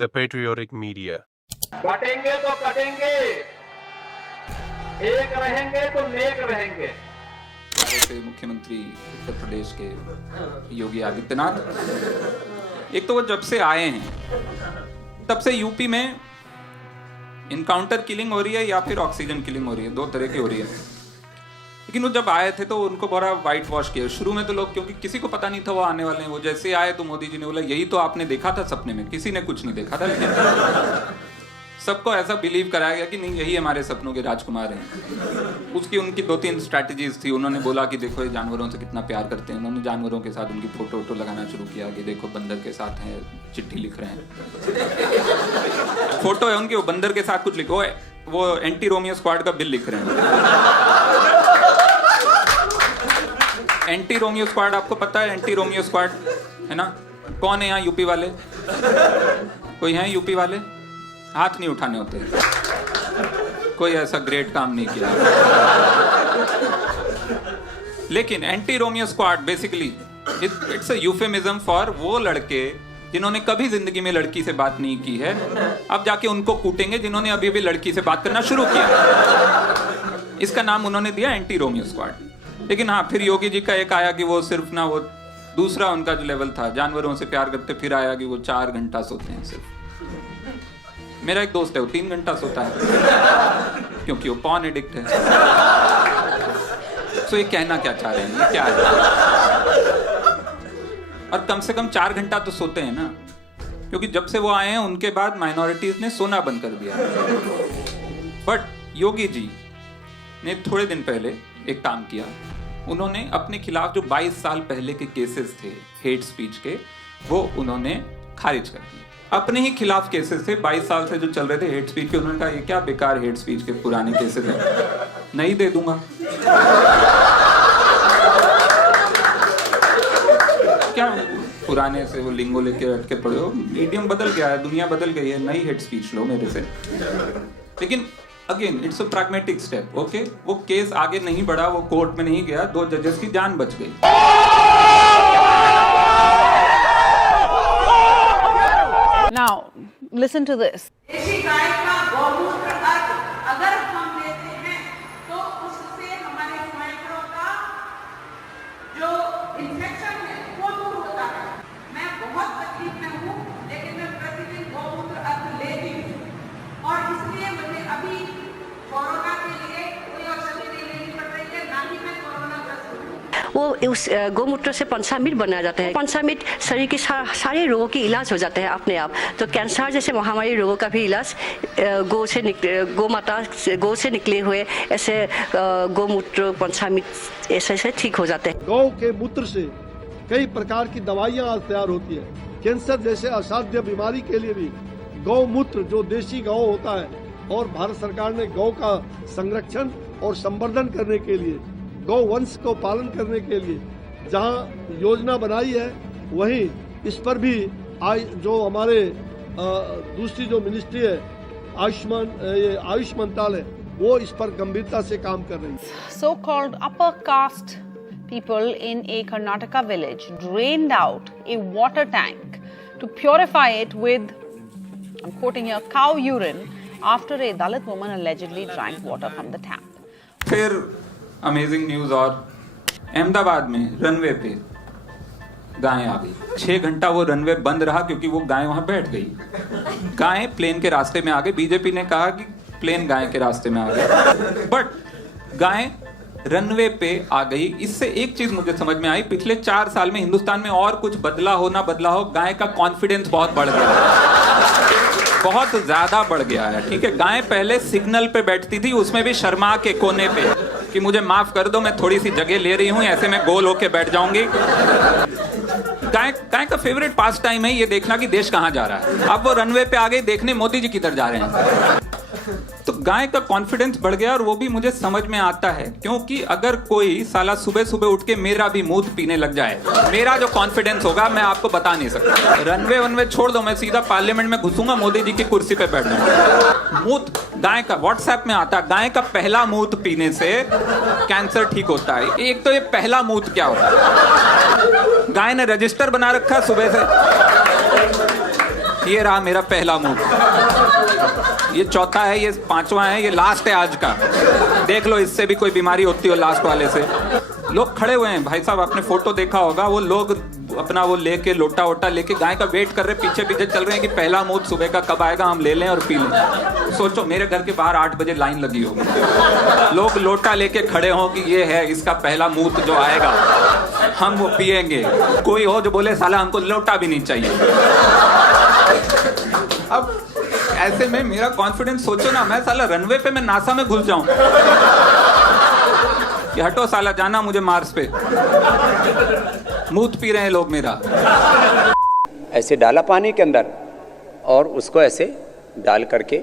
the patriotic media. कटेंगे तो कटेंगे, एक रहेंगे तो नेक रहेंगे। से मुख्यमंत्री उत्तर प्रदेश के योगी आदित्यनाथ, एक तो वो जब से आए हैं तब से यूपी में इनकाउंटर किलिंग हो रही है या फिर ऑक्सीजन किलिंग हो रही है, दो तरह की हो रही है। लेकिन वो जब आए थे तो उनको बड़ा वाइट वॉश किया शुरू में, तो लोग, क्योंकि किसी को पता नहीं था वो आने वाले हैं। वो जैसे आए तो मोदी जी ने बोला यही तो आपने देखा था सपने में, किसी ने कुछ नहीं देखा था, लेकिन सबको ऐसा बिलीव कराया गया कि नहीं यही हमारे सपनों के राजकुमार हैं। उसकी उनकी 2-3 स्ट्रैटेजीज थी। उन्होंने बोला कि देखो ये जानवरों से कितना प्यार करते हैं। उन्होंने जानवरों के साथ उनकी फोटो लगाना शुरू किया कि देखो बंदर के साथ हैं, चिट्ठी लिख रहे हैं। फोटो है उनकी, वो बंदर के साथ कुछ लिखो है, वो एंटी रोमियो स्क्वाड का बिल लिख रहे हैं। एंटी रोमियो स्क्वाड, आपको पता है एंटी रोमियो स्क्वाड है ना? कौन है यहाँ यूपी वाले? कोई है यूपी वाले? हाथ नहीं उठाने होते। कोई ऐसा ग्रेट काम नहीं किया। लेकिन anti Romeo squad basically it's a euphemism for वो लड़के जिन्होंने कभी जिंदगी में लड़की से बात नहीं की है। अब जाके उनको कूटेंगे जिन्होंने अभी भी लड़की से बात करना शुरू किया। इसका नाम उन्होंने दिया एंटी रोमियो स्क्वाड। लेकिन हाँ, फिर योगी जी का एक आया कि वो सिर्फ ना, वो दूसरा उनका जो लेवल था, जानवरों से प्यार करते, फिर आया कि वो 4 घंटा सोते हैं सिर्फ। मेरा एक दोस्त है, वो 3 घंटा सोता है क्योंकि वो पॉर्न एडिक्ट है। तो ये कहना क्या चाह रहे हैं, ये क्या है? और कम से कम 4 घंटा तो सोते हैं ना, क्योंकि जब से वो आए हैं उनके बाद माइनॉरिटीज ने सोना बंद कर दिया। बट योगी जी ने थोड़े दिन पहले एक काम किया। उन्होंने अपने खिलाफ जो 22 साल पहले के केसेस थे हेट स्पीच के, वो उन्होंने खारिज कर दिए। अपने ही खिलाफ केसेस थे 22 साल से जो चल रहे थे हेट स्पीच के। उन्होंने कहा ये क्या बेकार हेट स्पीच के पुराने केसेस हैं, नहीं दे दूंगा। क्या पुराने से वो लिंगो लेके अटके पड़े हो? मीडियम बदल गया है, दुनिया बदल गई है, नई हेट स्पीच लो मेरे से। लेकिन again it's a pragmatic step. Okay, वो केस आगे नहीं बढ़ा, वो कोर्ट में नहीं गया, 2 जजेस की जान बच गई। Now, listen to this. देशी गाय का गौमूत्र अगर हम लेते हैं तो उससे हमारे माइक्रो का जो इन्फेक्शन है वो दूर होता है। मैं बहुत तकलीफ में हूँ, लेकिन मैं प्रतिदिन गौमूत्र अर्क लेती हूँ और इसलिए मुझे अभी कोरोना के लिए कोई औषधि नहीं लेनी पड़ रही है, ना ही मैं कोरोना ग्रस्त हूँ। वो उस गौमूत्र से पंचामृत बनाया जाता है। पंचामृत शरीर के सारे रोगों की इलाज हो जाता है अपने आप। तो कैंसर जैसे महामारी रोगों का भी इलाज गौ से निकले हुए ऐसे गौमूत्र पंचामृत ऐसे ठीक हो जाते हैं। गौ के मूत्र से कई प्रकार की दवाइयाँ आज तैयार होती है। कैंसर जैसे असाध्य बीमारी के लिए भी गौमूत्र जो देशी गौ होता है, और भारत सरकार ने गौ का संरक्षण और संवर्धन करने के लिए, गौ वंश को पालन करने के लिए जहां योजना बनाई है, वहीं इस पर भी जो हमारे दूसरी जो मिनिस्ट्री है आयुष मंत्रालय, वो इस पर गंभीरता से काम कर रही है। So-called upper caste people in a Karnataka village drained out a water tank to purify it with, I'm quoting here, cow urine after a Dalit woman allegedly drank water from the tap. फिर amazing news, और अहमदाबाद में runway पे गाय आ गई। 6 घंटा वो runway बंद रहा क्योंकि वो गाय वहां बैठ गई। गाय प्लेन के रास्ते में आ गई। बीजेपी ने कहा कि प्लेन गाय के रास्ते में आ गए, बट गाय रनवे पे आ गई। इससे एक चीज मुझे समझ में आई, पिछले 4 साल में हिंदुस्तान में और कुछ बदला हो ना बदला हो, गाय का कॉन्फिडेंस बहुत बढ़ गया है, बहुत ज्यादा बढ़ गया है। ठीक है, गाय पहले सिग्नल पे बैठती थी, उसमें भी शर्मा के कोने पे कि मुझे माफ कर दो, मैं थोड़ी सी जगह ले रही हूँ, ऐसे में गोल होके बैठ जाऊंगी। गाय का फेवरेट पास टाइम है ये देखना कि देश कहाँ जा रहा है। अब वो रनवे पे आ गई देखने मोदी जी किधर जा रहे हैं। तो गाय का कॉन्फिडेंस बढ़ गया, और वो भी मुझे समझ में आता है, क्योंकि अगर कोई साला सुबह सुबह उठ के मेरा भी मूत पीने लग जाए, मेरा जो कॉन्फिडेंस होगा मैं आपको बता नहीं सकता। रनवे वनवे छोड़ दो, मैं सीधा पार्लियामेंट में घुसूंगा, मोदी जी की कुर्सी पे बैठ जाऊंगा। मूत गाय का व्हाट्सएप में आता है, गाय का पहला मूत पीने से कैंसर ठीक होता है। एक तो ये पहला मूत क्या होता है, गाय ने रजिस्टर बना रखा सुबह से। ये रहा मेरा पहला मूड। ये चौथा है, ये पांचवा है, ये लास्ट है आज का। देख लो इससे भी कोई बीमारी होती हो लास्ट वाले से। लोग खड़े हुए हैं भाई साहब, आपने फोटो देखा होगा, वो लोग अपना वो लेके लोटा वोटा लेके गाय का वेट कर रहे, पीछे पीछे चल रहे हैं कि पहला मूड सुबह का कब आएगा, हम ले लें और पी लें। सोचो मेरे घर के बाहर 8 बजे लाइन लगी हो, लोग लोटा लेके खड़े हों कि ये है इसका पहला मूड जो आएगा, हम वो पिएंगे। कोई हो जो बोले साला हमको लोटा भी नहीं चाहिए। अब ऐसे में मेरा कॉन्फिडेंस सोचो ना, मैं साला रनवे पे मैं नासा में घुस जाऊं कि हटो साला, जाना मुझे मार्स पे। मूत पी रहे हैं लोग मेरा। ऐसे डाला पानी के अंदर और उसको ऐसे डाल करके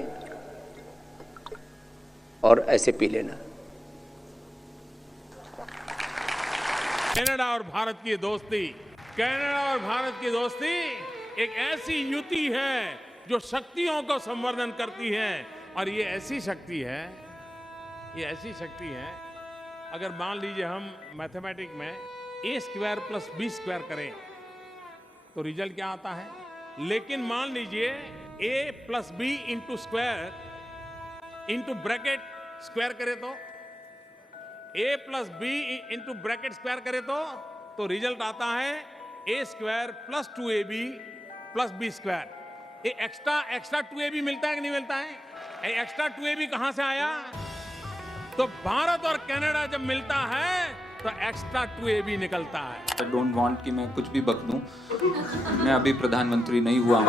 और ऐसे पी लेना। कनाडा और भारत की दोस्ती, कनाडा और भारत की दोस्ती एक ऐसी युति है जो शक्तियों को संवर्धन करती है। और ये ऐसी शक्ति है, ये ऐसी शक्ति है, अगर मान लीजिए हम मैथमेटिक्स में a² + b² करें तो रिजल्ट क्या आता है। लेकिन मान लीजिए a + b × square into bracket square करें तो a + b × ब्रैकेट स्क्वायर करें तो रिजल्ट आता है a² + 2ab + b²। ये एक्स्ट्रा 2ab मिलता है कि नहीं मिलता है? ये एक्स्ट्रा 2ab कहां से आया? तो भारत और कनाडा जब मिलता है तो एक्स्ट्रा 2ab निकलता है। आई डोंट वांट कि मैं कुछ भी बक दूं, मैं अभी प्रधानमंत्री नहीं हुआ हूं।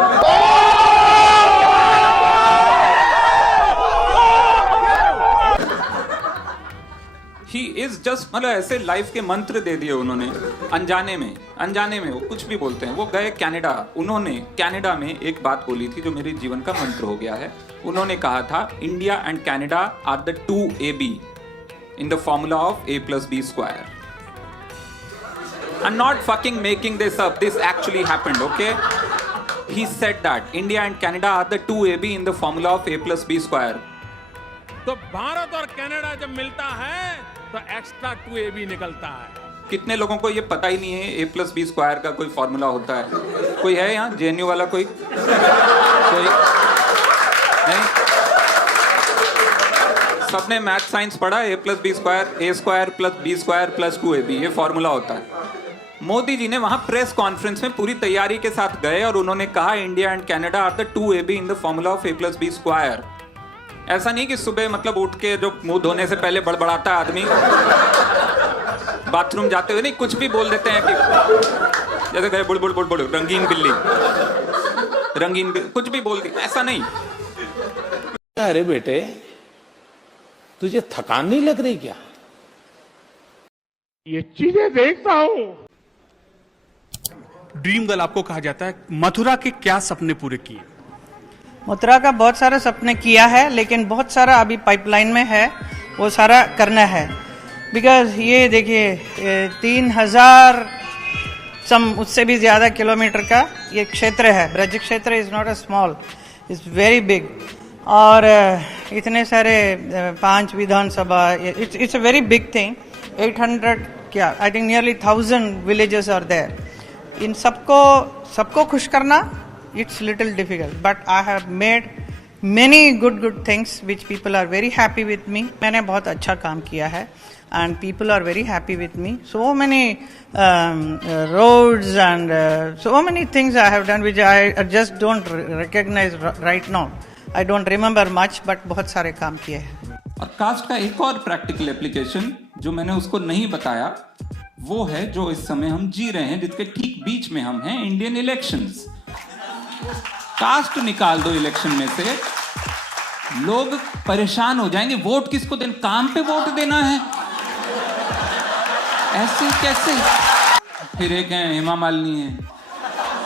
ही इज जस्ट, मतलब ऐसे लाइफ के मंत्र दे दिए उन्होंने अनजाने में वो कुछ भी बोलते हैं। वो गए कनाडा, उन्होंने कनाडा में एक बात बोली थी जो मेरे जीवन का मंत्र हो गया है। उन्होंने कहा था India and Canada are the 2AB in the formula of a + b². I'm not fucking making this up. This actually happened, okay? He said that India and Canada are the 2AB in the formula of a + b². तो भारत और Canada जब मिलता है तो extra 2AB निकलता है। कितने लोगों को ये पता ही नहीं है a + b² का कोई फॉर्मूला होता है? कोई है यहाँ JNU वाला? कोई नहीं? सबने मैथ साइंस पढ़ा, a + b² a² + b² + 2ab, ये फॉर्मूला होता है। मोदी जी ने वहां प्रेस कॉन्फ्रेंस में पूरी तैयारी के साथ गए और उन्होंने कहा India and Canada are the 2AB in the formula of a + b²। ऐसा नहीं कि सुबह मतलब उठ के जो मुंह धोने से पहले बड़बड़ाता है आदमी, बाथरूम जाते हुए नहीं कुछ भी बोल देते हैं कि जैसे गए बुड़ रंगीन बिल्ली, कुछ भी बोल दी, ऐसा नहीं। अरे बेटे तुझे थकान नहीं लग रही क्या? ये चीजें देखता हूं। ड्रीम गर्ल आपको कहा जाता है। मथुरा के क्या सपने पूरे किए? मथुरा का बहुत सारे सपने किया है, लेकिन बहुत सारा अभी पाइपलाइन में है, वो सारा करना है। बिकॉज ये देखिए 3000 उससे भी ज़्यादा किलोमीटर का ये क्षेत्र है। ब्रज क्षेत्र is not a small, is very big. और इतने सारे 5 विधानसभा, it's a very big thing. 800 क्या I think nearly 1000 villages are there. इन सबको खुश करना it's little difficult, but I have made many good things which people are very happy with me. मैंने बहुत अच्छा काम किया है and people are very happy with me. So many roads and so many things I have done which I just don't recognize right now. I don't remember much, but बहुत सारे काम किए हैं। और कास्ट का एक और प्रैक्टिकल एप्लीकेशन जो मैंने उसको नहीं बताया, वो है जो इस समय हम जी रहे हैं, जिसके ठीक बीच में हम हैं, इंडियन इलेक्शंस। कास्ट निकाल दो इलेक्शन में से, लोग परेशान हो जाएंगे। वोट किसको देना? काम पे वोट देना है, ऐसे कैसे? फिर एक है हेमा मालिनी है,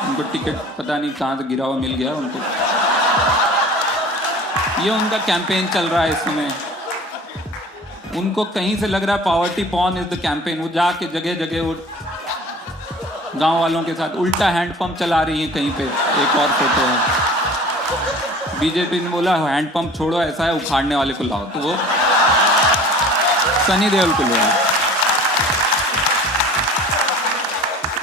उनको टिकट पता नहीं कहां से गिरा हुआ मिल गया उनको। ये उनका कैंपेन चल रहा है इस समय। उनको कहीं से लग रहा है poverty porn is the campaign. वो जाके जगह जगह वो गांव वालों के साथ उल्टा हैंडपंप चला रही है कहीं पे। एक और फोटो है, बीजेपी ने बोला हैंडपंप छोड़ो, ऐसा है उखाड़ने वाले को लाओ, तो वो सनी देओल को ले आए।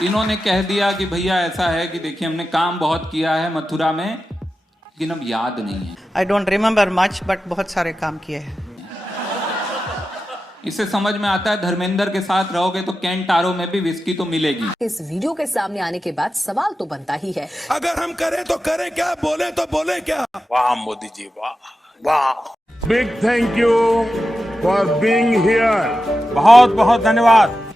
इन्होंने कह दिया कि भैया ऐसा है कि देखिए हमने काम बहुत किया है मथुरा में, लेकिन अब याद नहीं है। I don't remember much, but बहुत सारे काम किए हैं। इससे समझ में आता है धर्मेंद्र के साथ रहोगे तो कैंटारो में भी विस्की तो मिलेगी। इस वीडियो के सामने आने के बाद सवाल तो बनता ही है, अगर हम करें तो करें क्या, बोले तो बोले क्या। वाह मोदी जी, वाह वाह। Big thank you for being here. बहुत बहुत धन्यवाद।